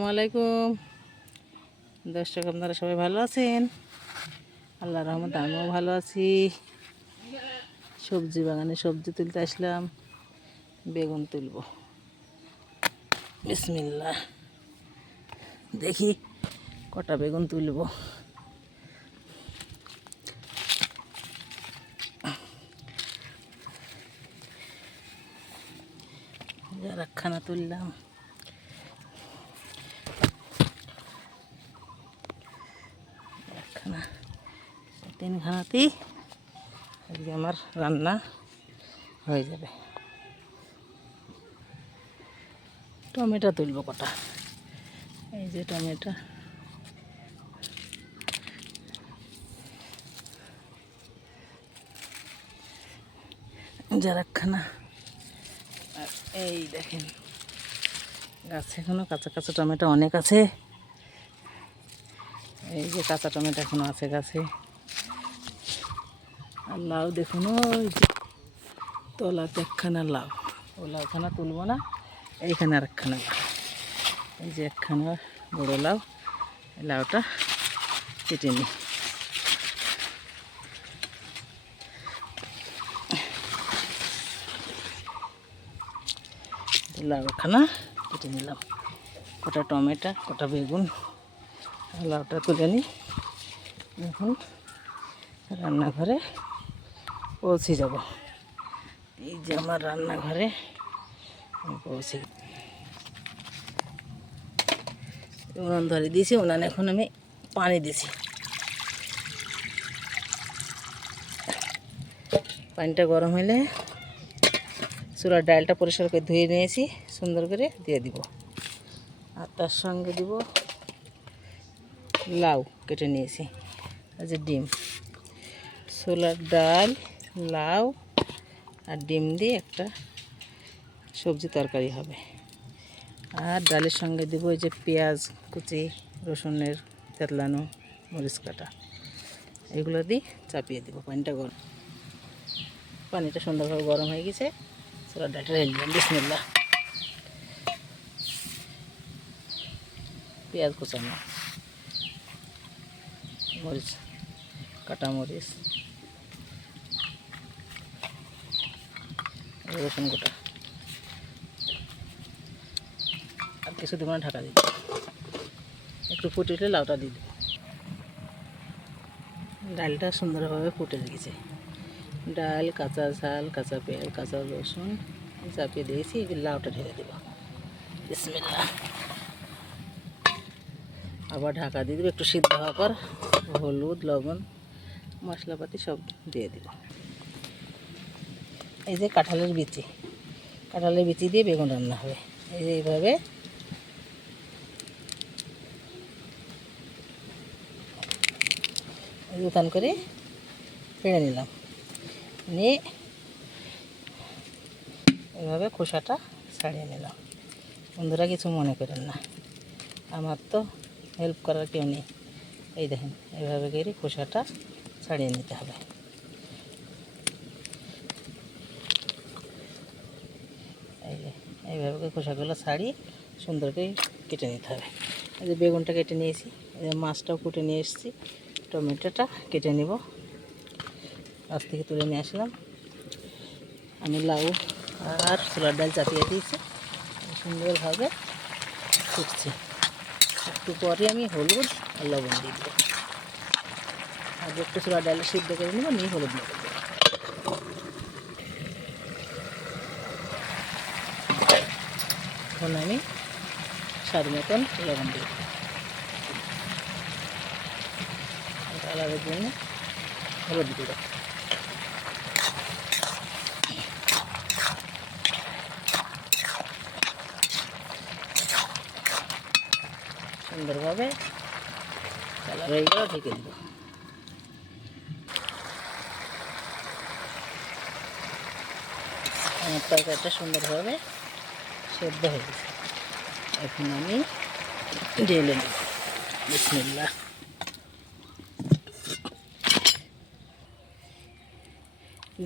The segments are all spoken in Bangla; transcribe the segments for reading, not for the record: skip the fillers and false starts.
আসসালামাইকুম দর্শক, আপনারা সবাই ভালো আছেন? আল্লাহর রহমতে আমিও ভালো আছি। সবজি বাগানে সবজি তুলতে আসলাম, বেগুন তুলব। বিসমিল্লাহ, দেখি কটা বেগুন তুলব। একখানা তুললাম, একখানা, তিনখানাতেই আজকে আমার রান্না হয়ে যাবে। টমেটো তুলব কটা, এই যে টমেটো, একখানা। আর এই দেখেন, গাছে এখনো কাঁচা কাঁচা টমেটো অনেক আছে। এই যে কাঁচা টমেটো এখনো আছে গাছে। আর লাউ দেখুন, ওই যে তলাতে একখানা লাউ, ও লাউখানা তুলব না, এইখানে আর একখানা লাউ। এই যে একখানা বড়ো লাউ, এই লাউটা কেটে নিই। লাউখানা কেটে নিলাম, কটা টমেটো, কটা বেগুন, লাউটা তুলে নিই। এখন রান্নাঘরে পৌঁছে যাব। এই যে আমার রান্নাঘরে পৌঁছে, উনান ধরে দিয়েছি, উনানে এখন আমি পানি দিছি। পানিটা গরম হলে চুলার ডালটা পরিষ্কার করে ধুয়ে নিয়েছি, সুন্দর করে দিয়ে দিব। আর তার সঙ্গে দিব লাউ কেটে নিয়েছি, আর যে ডিম। ছোলার ডাল, লাউ আর ডিম দিয়ে একটা সবজি তরকারি হবে। আর ডালের সঙ্গে দেবো এই যে পেঁয়াজ কুচি, রসুনের তেতলানো, মরিচ কাটা, এগুলো দিয়ে চাপিয়ে দেবো। পানিটা সুন্দরভাবে গরম হয়ে গেছে, ছোলার ডালটা ঢেলে দিলাম। বিসমিল্লাহ। পেঁয়াজ কুচানো, মরিচ কাটা, মরিচ, রসুন গোটা, আর কিছু দেবো না, ঢাকা দিয়ে দেবো। একটু ফুটে উঠলে লাউটা দিয়ে দেবো। ডালটা সুন্দরভাবে ফুটে গেছে। ডাল, কাঁচা ঝাল, কাঁচা পেঁয়াজ, কাঁচা রসুন চাপিয়ে দিয়েছি, এবার লাউটা ঢেলে দেবো। বিসমিল্লাহ। আবার ঢাকা দিয়ে দেবো, একটু সিদ্ধ হওয়ার পর হলুদ, লবণ, মশলাপাতি সব দিয়ে দেবো। এই যে কাঁঠালের বিচি দিয়ে বেগুন রান্না হবে। এই যে এইভাবে উতান করে পেড়ে নিলাম, নিয়ে এভাবে খোসাটা ছাড়িয়ে নিলাম। বন্ধুরা কিছু মনে করেন না, আমার তো হেল্প করার কেউ নেই। এই দেখেন, এইভাবে করে খোসাটা ছাড়িয়ে নিতে হবে। এইভাবে করে খোসাগুলো ছাড়িয়ে সুন্দর করে কেটে নিতে হবে। এই যে বেগুনটা কেটে নিয়েছি, মাছটাও কুটে নিয়ে এসেছি, টমেটোটা কেটে নিব। গাছ থেকে তুলে নিয়ে আসলাম। আমি লাউ আর ছোলার ডাল চাপিয়ে দিয়েছি, সুন্দরভাবে ফুটছে। একটু পরে আমি হলুদ আর লবণ দিয়ে দেবো। আর একটু ছোলার ডাল সিদ্ধ করে নেব, নিয়ে হলুদ দিয়ে দেবো। এখন আমি স্বাদ মতন লবণ দিয়ে দেবো, কালারের জন্য হলুদ দিয়ে দেবো। সুন্দরভাবে কালার হয়ে গেলে ঢেকে দেবো। আমার তরকারিটা সুন্দরভাবে সেদ্ধ হয়ে গেছে, এখন আমি ঢেলে নেব। বিসমিল্লাহ।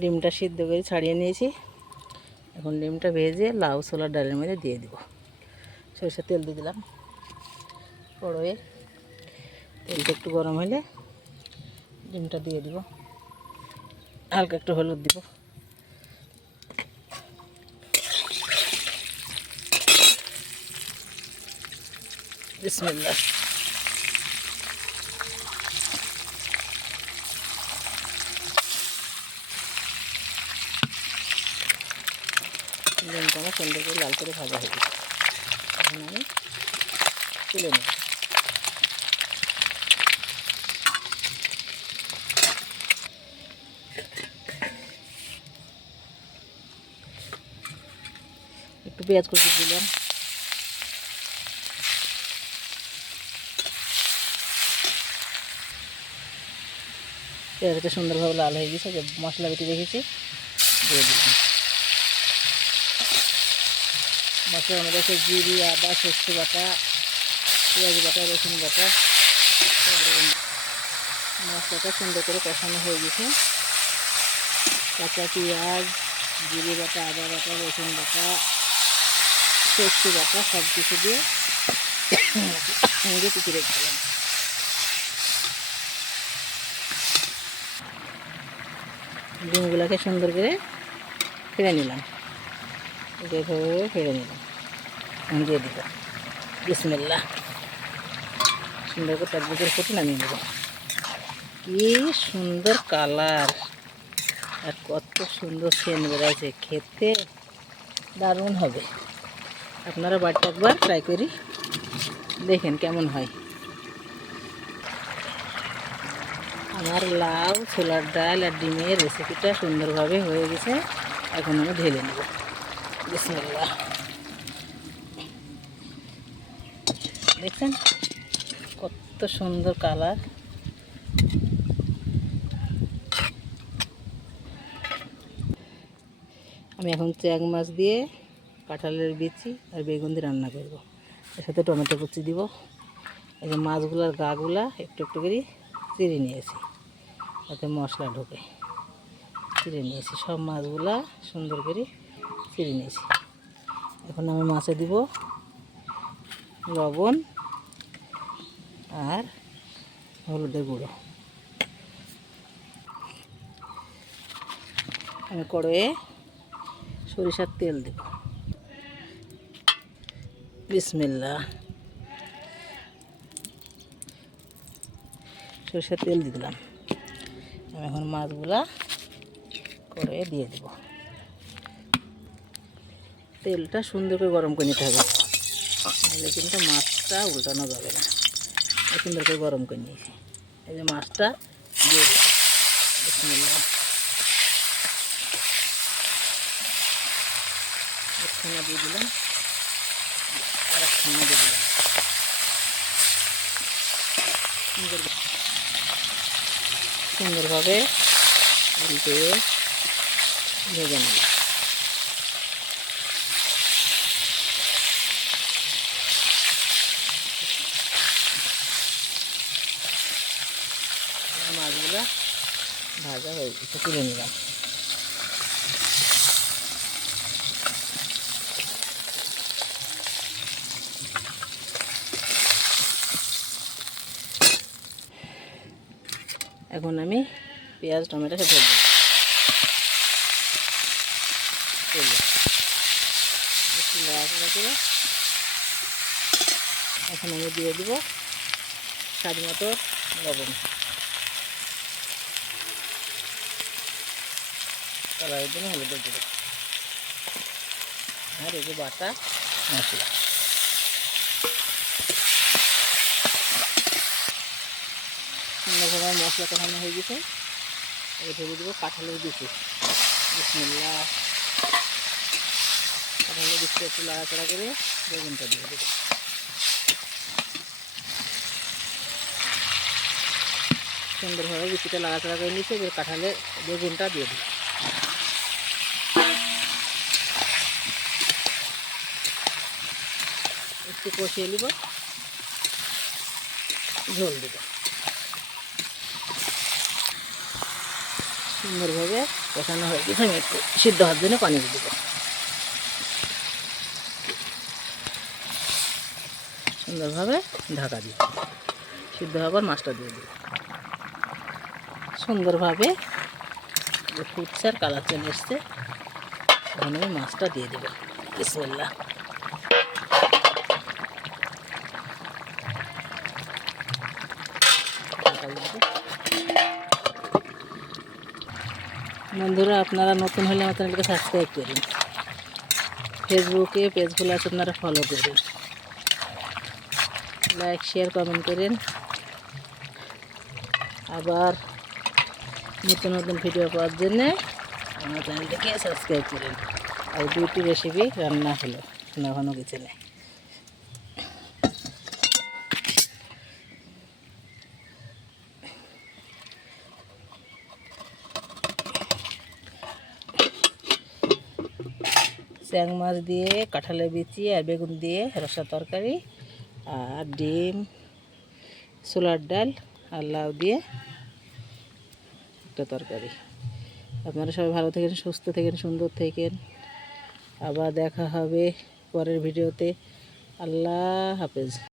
ডিমটা সিদ্ধ করে ছাড়িয়ে নিয়েছি, এখন ডিমটা ভেজে লাউ ছোলার ডালের মধ্যে দিয়ে দেবো। সরিষার তেল দিয়ে দিলাম, কড়াইয়ে তেলটা একটু গরম হলে ডিমটা দিয়ে দিব, হালকা একটু হলুদ দিব, বিসমিল্লাহ। ডিমটা আমার সুন্দর করে লাল করে ভাজা হয়ে গেছে, এখন আমি তুলে নেব। একটু পেঁয়াজ কুচি দিলাম, পেঁয়াজটা সুন্দরভাবে লাল হয়ে গেছে, যে মশলা বেটে রেখেছি দিয়ে দিলাম। মশলার মধ্যে আছে জিরে, আদা, সরষে বাটা, পেঁয়াজ বাটা, রসুন বাটা, মশলাটা সুন্দর করে কষানো হয়ে গেছে। কাঁচা পেঁয়াজ, জিরে বাটা, আদা বাটা, রসুন বাটা, সরষে বাটা সব কিছু দিয়ে কিছু রেখেছিলাম। ডিমগুলোকে সুন্দর করে ফেলে নিলাম, এভাবে ফেলে নিলাম, দিয়ে দিব বিসমিল্লাহ। সুন্দর করে তার ভিতরে ফুটে নামিয়ে নেব। কি সুন্দর কালার আর কত সুন্দর সেন্ট বেড়াচ্ছে, খেতে দারুণ হবে। আপনারা বাড়িতে একবার ট্রাই করি দেখেন কেমন হয়। আমার লাউ, ছোলার ডাল আর ডিমের রেসিপিটা সুন্দরভাবে হয়ে গেছে। এখন আমি ঢেলে নেব বিসমিল্লাহ। দেখছেন কত সুন্দর কালার। আমি এখন চ্যাং মাছ দিয়ে, কাঁঠালের বিচি আর বেগুন দিয়ে রান্না করব। এর সাথে টমেটো কুচি দিব। এই যে মাছগুলোর গাগুলা একটু একটু করে চিড়ে নিয়েছি, যাতে মশলা ঢোকে। চিড়ে নিয়েছি সব মাছগুলা সুন্দর করে চিড়ে নিয়েছি। এখন আমি মাছে দিব লবণ আর হলুদের গুঁড়ো। আমি কড়াইয়ে সরিষার তেল দেব বিসমিল্লাহ। সরিষার তেল দিয়ে দিলাম। আমি এখন মাছগুলা কড়াইয়ে দিয়ে দেব। তেলটা সুন্দর করে গরম করে নিতে হবে, নাহলে কিন্তু মাছটা উল্টানো যাবে না। সুন্দর করে গরম করে নিয়েছি। এই যে মাছটা দিয়ে দেব বিসমিল্লাহ। একখানা দিয়ে দিলাম, আর একখানা দিয়ে দিলাম। সুন্দরভাবে উল্টে ভেজে নেব। মাছগুলো ভাজা হয়ে গেছে, তুলে নিলাম। এখন আমি পেঁয়াজ টমেটো সব ভেজে একটু লাড়াচাড়া করে এখন আমি দিয়ে দিব স্বাদ মতো লবণ, কালারের জন্য হলুদের গুঁড়ো, আর এই যে বাটা মশলা। সুন্দরভাবে মশলা কষানো হয়ে গেছে। এবার ঢেলে দেবো কাঁঠালের বিচি বিসমিল্লাহ। কাঁঠালের বিচিটা একটু লাড়াচাড়া করে বেগুনটা দিয়ে দেবো। সুন্দরভাবে বিচিটা লাড়াচাড়া করে নিচ্ছে। এবার কাঁঠালের বেগুনটা দিয়ে দেবো। একটু কষিয়ে নিব, ঝোল দেবো। সুন্দরভাবে কষানো হয়ে গেছে। আমি একটু সিদ্ধ হওয়ার জন্য পানি দেবো। সুন্দরভাবে ঢাকা দিব, সিদ্ধ হবার মাছটা দিয়ে দিব। সুন্দরভাবে যে ফুটছে আর কালার চলে এসছে, তখন আমি মাছটা দিয়ে দেবো। বিসমিল্লাহ। বন্ধুরা, আপনারা নতুন হলে আমার চ্যানেলকে সাবস্ক্রাইব করুন, ফেসবুকে পেজগুলো আছে আপনারা ফলো করুন, লাইক শেয়ার কমেন্ট করেন। আবার নতুন নতুন ভিডিও পাওয়ার জন্যে আমার চ্যানেলটাকে সাবস্ক্রাইব করুন। আর দুটি রেসিপি রান্না হলো ঘন ঘন কিচেনে। চ্যাং মাছ দিয়ে, কাঁঠালের বিচি আর বেগুন দিয়ে রসা তরকারি, আর ডিম, ছোলার ডাল আর লাউ দিয়ে একটা তরকারি। আপনারা সবাই ভালো থাকেন, সুস্থ থাকেন, সুন্দর থাকেন। আবার দেখা হবে পরের ভিডিওতে। আল্লাহ হাফেজ।